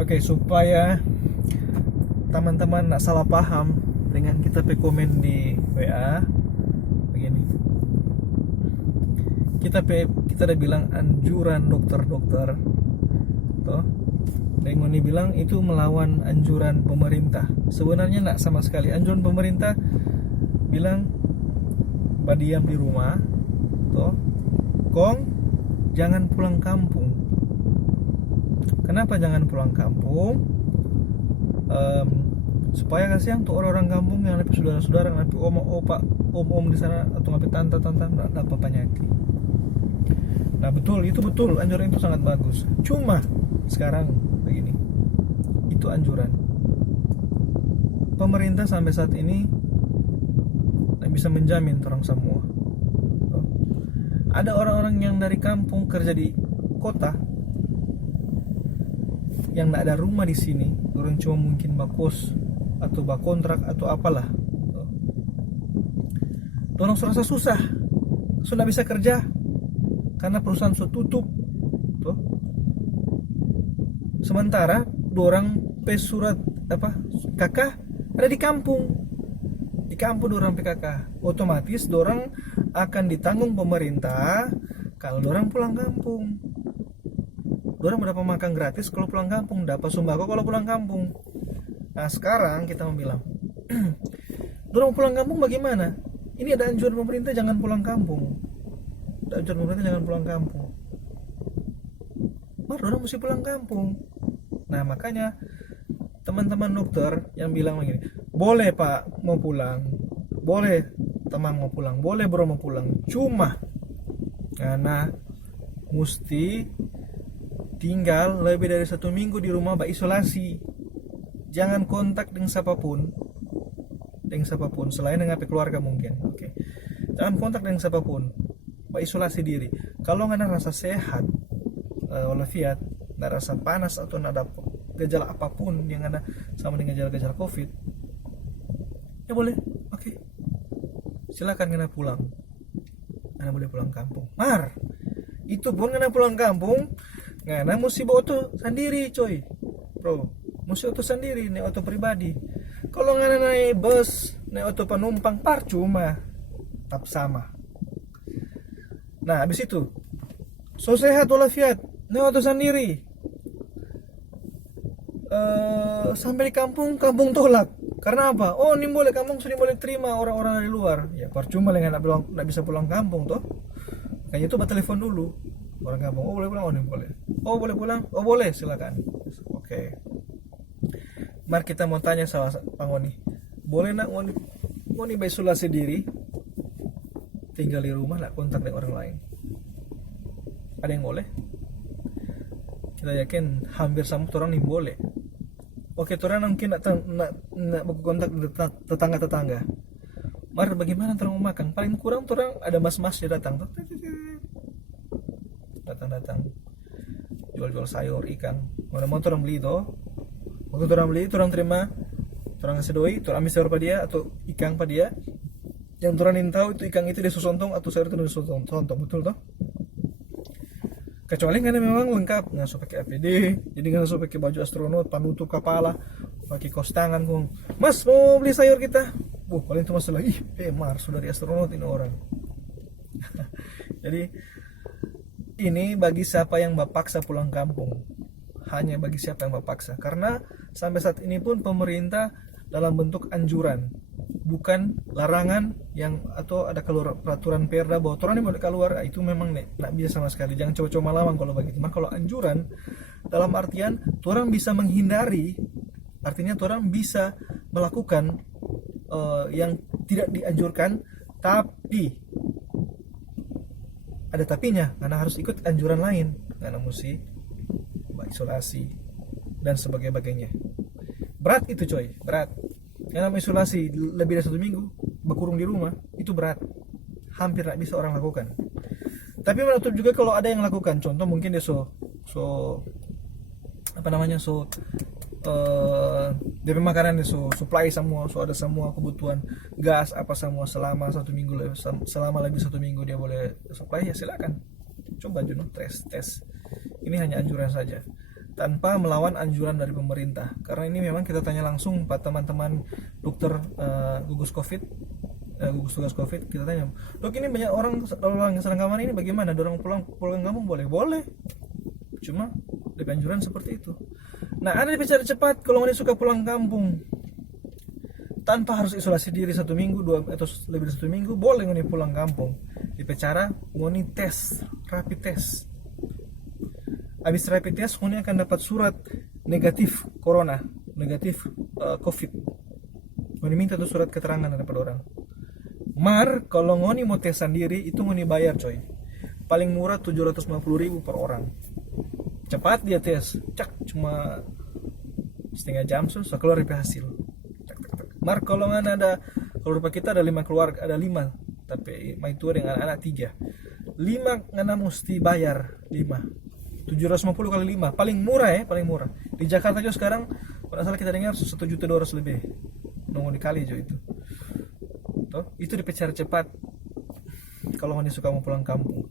Oke, supaya teman-teman nak salah paham dengan kita pe komen di WA begini. Kita udah bilang anjuran dokter-dokter toh. Dan ini bilang itu melawan anjuran pemerintah. Sebenarnya enggak sama sekali. Anjuran pemerintah bilang berdiam di rumah toh. Kong jangan pulang kampung. Kenapa jangan pulang kampung? Supaya kasihan tuh orang-orang kampung yang lebih saudara-saudara, lebih om di sana atau lebih tante-tante nggak dapat penyakit. Nah betul, itu betul, anjuran itu sangat bagus. Cuma sekarang begini, itu anjuran. Pemerintah sampai saat ini nggak bisa menjamin orang semua. Ada orang-orang yang dari kampung kerja di kota, yang nggak ada rumah di sini, orang cuma mungkin bakos atau bakontrak atau apalah. Orang serasa susah, sudah bisa kerja karena perusahaan sudah tutup. Tuh. Sementara orang pesurat kakak ada di kampung orang PKK, otomatis orang akan ditanggung pemerintah kalau orang pulang kampung. Orang mendapat makan gratis kalau pulang kampung, dapat sembako kalau pulang kampung. Nah sekarang kita mau bilang, orang pulang kampung bagaimana? Ini ada anjuran pemerintah jangan pulang kampung. Ada anjuran pemerintah jangan pulang kampung. Orang mesti pulang kampung. Nah makanya teman-teman dokter yang bilang begini, boleh pak mau pulang, boleh teman mau pulang, boleh bro mau pulang, cuma karena mesti tinggal lebih dari 1 minggu di rumah isolasi. Jangan kontak dengan siapapun selain dengan keluarga mungkin. Oke. Jangan kontak dengan siapapun, isolasi diri. Kalau nggak rasa sehat walafiat, nggak rasa panas atau nggak ada gejala apapun yang ada sama dengan gejala COVID, ya boleh, oke. Silakan kena pulang. Anda boleh pulang kampung. Itu pun kena pulang kampung, ngana mesti bawa auto sendiri coy, bro. Mesti auto sendiri, naik auto pribadi. Kalau ngana naik bus, naik auto penumpang, percuma, tetap sama. Nah, habis itu, so sehat walafiat, naik auto sendiri. Sampai di kampung tolak. Karena apa? Oh, ini boleh kampung sudah boleh terima orang-orang dari luar. Ya, percuma dengan nggak bisa pulang kampung toh. Makanya itu telepon dulu orang kampung. Oh boleh pulang, oh ini boleh. Oh boleh pulang, oh boleh, silakan. Oke. Mari kita mau tanya sama Pak Ngoni. Boleh nak Ngoni isolasi diri, tinggal di rumah, nggak kontak dengan orang lain? Ada yang boleh? Kita yakin hampir sama orang yang boleh. Oke, orang mungkin nak kontak tetangga. Mari bagaimana orang mau makan? Paling kurang orang ada mas-mas dia datang, jual sayur, ikan. Mau orang beli toh. Waktu orang beli, orang terima, orang ngasih doi, orang ambil sayur pada dia atau ikan pada dia. Yang orang ingin tahu itu ikan itu dia sontong atau sayur itu dia sontong, betul toh? Kecuali karena memang lengkap, nggak usah pakai APD, jadi nggak usah pakai baju astronot, penutup kepala, pakai kaos tangan, mas mau beli sayur kita, paling cuma setelah sudah di astronot ini orang. Jadi ini bagi siapa yang paksa pulang kampung, hanya bagi siapa yang paksa, karena sampai saat ini pun pemerintah dalam bentuk anjuran, bukan larangan yang atau ada keluar peraturan perda bahwa orang ini boleh keluar. Itu memang tidak bisa sama sekali, jangan coba-coba melawan kalau begitu. Kalau anjuran dalam artian orang bisa menghindari, artinya orang bisa melakukan yang tidak dianjurkan, tapi ada tapinya, karena harus ikut anjuran lain, karena mesti isolasi dan sebagainya. Berat itu coy, berat. Yang isolasi lebih dari 1 minggu, berkurung di rumah, itu berat. Hampir tidak bisa orang lakukan. Tapi menutup juga kalau ada yang lakukan. Contoh mungkin dia dari makanan supply semua, ada semua kebutuhan gas apa semua selama 1 minggu, selama lebih 1 minggu dia boleh supply, ya silakan coba tes. Ini hanya anjuran saja. tanpa melawan anjuran dari pemerintah. Karena ini memang kita tanya langsung Pak teman-teman dokter gugus COVID, gugus tugas COVID, kita tanya, dok ini banyak orang yang sedang kamar ini bagaimana? Dorong pulang kampung boleh, cuma lebih anjuran seperti itu. Nah ada cara cepat kalau ngoni suka pulang kampung tanpa harus isolasi diri 1 minggu, 2 atau lebih dari 1 minggu, boleh ngoni pulang kampung. Di cara ngoni tes, rapid test. Habis rapid test ngoni akan dapat surat negatif corona, negatif COVID. Ngoni minta tuh surat keterangan daripada orang. Mar kalau ngoni mau tes sendiri itu ngoni bayar coy. Paling murah 750.000 per orang. Cepat dia tes, cuma setengah jam susah keluar hasil. Mar kalau nggak ada, kalau rumah kita ada 5 keluarga, ada 5, tapi mai tua dengan anak 3, 5 ngana mesti bayar 5, 750 kali 5, paling murah paling murah. Di Jakarta juga sekarang, kalau salah kita dengar 1.200.000 lebih, nunggu dikali aja itu. Tuh, itu dipecar cepat. Kalau ngoni suka mau pulang kampung,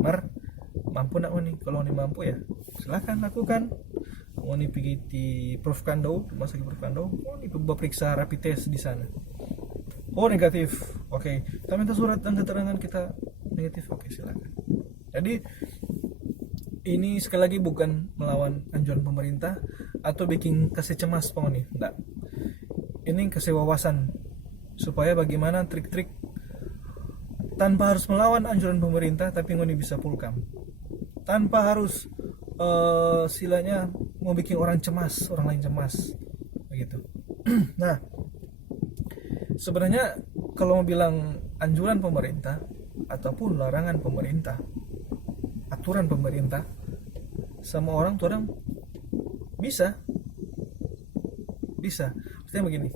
Mar mampu nak ngoni? Kalau ngoni mampu ya silakan lakukan. Ngoni pergi di Prof Kando, rumah sakit Prof Kando, ngoni periksa rapid test di sana. Oh negatif, oke. Kita minta surat dan keterangan kita negatif, oke silakan. Jadi ini sekali lagi bukan melawan anjuran pemerintah atau bikin kasih cemas ngoni, enggak. Ini kasih wawasan supaya bagaimana trik-trik tanpa harus melawan anjuran pemerintah tapi ngoni bisa pulkam. Tanpa harus silanya mau bikin orang cemas, orang lain cemas begitu. Nah sebenarnya kalau mau bilang anjuran pemerintah ataupun larangan pemerintah, aturan pemerintah, sama orang tuh orang bisa maksudnya begini,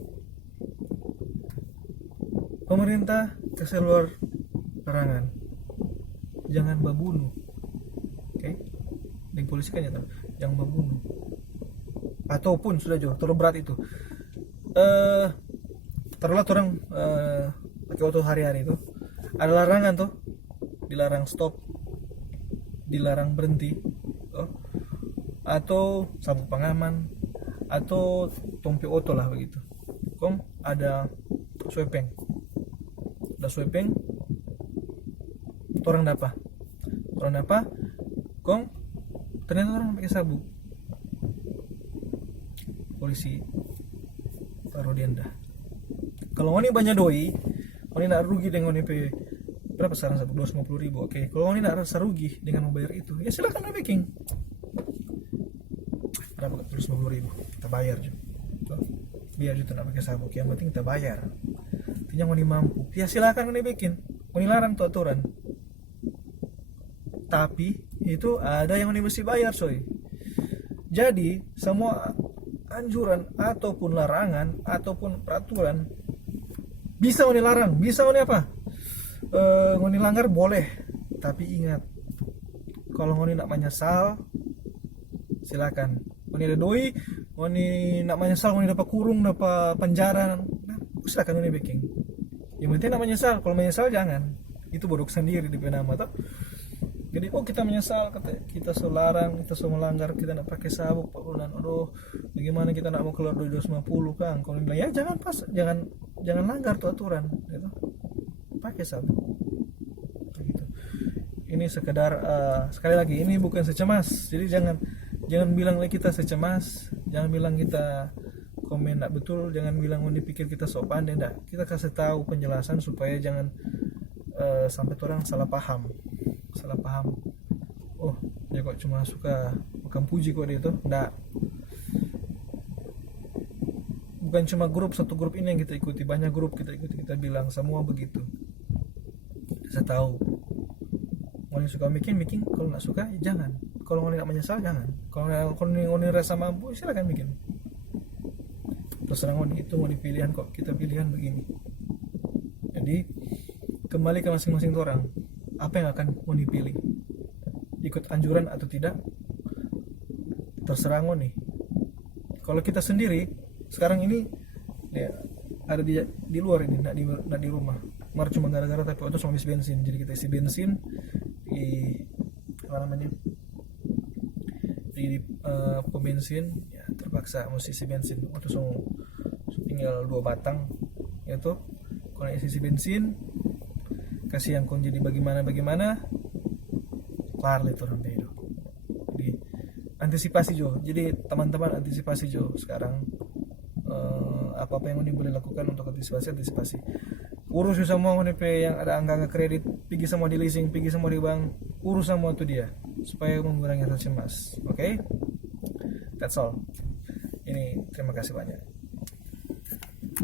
pemerintah kasih keluar larangan jangan membunuh, oke? Di polisi kan ya jangan membunuh, ataupun sudah jauh terlalu berat itu taruhlah orang pakai auto hari-hari itu ada larangan tuh, dilarang stop, dilarang berhenti, atau sabuk pengaman, atau tompi oto lah begitu. Kong ada sweeping, orang apa? Kong ternyata orang pakai sabuk, polisi taruh dienda. Kalau ngoni banyak doi, ngoni nak rugi dengan ngoni berapa sekarang sabuk 250.000, oke. Kalau ngoni nak rasa rugi dengan membayar itu, ya silakan making. Berapa 250.000 kita bayar juga. Biar juga nak pakai sabuk, yang penting kita bayar. Artinya ngoni mampu, ya silakan ngoni bikin. Ngoni larang tuh aturan. Tapi itu ada yang ngoni mesti bayar, coy. Jadi semua anjuran ataupun larangan ataupun peraturan bisa ngoni larang, bisa ngoni apa? Ngoni langgar boleh, tapi ingat kalau ngoni nak menyesal silakan. Ngoni ada doi, ngoni nak menyesal, ngoni dapat kurung, dapat penjara, nah, silakan ngoni bikin. Yang penting nak menyesal, kalau menyesal jangan. Itu bodoh sendiri di nama tuh. Jadi kita menyesal, kita selarang, kita melanggar, kita nak pakai sabuk Pak Bulan. Aduh, bagaimana kita nak mau keluar 250 Kang? Kalau bilang ya jangan langgar tuh aturan, gitu. Pakai sabuk. Begitu. Ini sekedar sekali lagi ini bukan secemas. Jadi jangan bilang lagi kita secemas, jangan bilang kita komen nak betul, jangan bilang dipikir kita sok pandai, enggak. Kita kasih tahu penjelasan supaya jangan sampai orang salah paham. Oh dia kok cuma suka makan puji kok dia itu, enggak. Bukan cuma satu grup ini yang kita ikuti, banyak grup kita ikuti, kita bilang semua begitu. Saya tahu mau suka bikin, kalau nggak suka ya jangan, kalau nggak menyesal jangan, kalau nggak rasa mampu silakan bikin, terserah itu mau dipilihan kok, kita pilihan begini. Jadi kembali ke masing-masing orang, apa yang akan mau dipilih, ikut anjuran atau tidak terserah nih. Kalau kita sendiri sekarang ini ya, ada di luar ini, nggak di rumah, mar cuma gara-gara tapi waktu habis bensin, jadi kita isi bensin di apa namanya di pom bensin ya terpaksa mesti isi bensin. Terus tinggal 2 batang itu kalau isi bensin kasih yang kon jadi bagaimana kelar itu orang itu. Jadi antisipasi Jo, jadi teman-teman antisipasi Jo sekarang, apa-apa yang Uni boleh lakukan untuk antisipasi. Urus semua UNP yang ada angka kredit, pergi semua di leasing, pergi semua di bank, urus semua itu dia supaya mengurangi rasa cemas. Oke? That's all. Ini terima kasih banyak.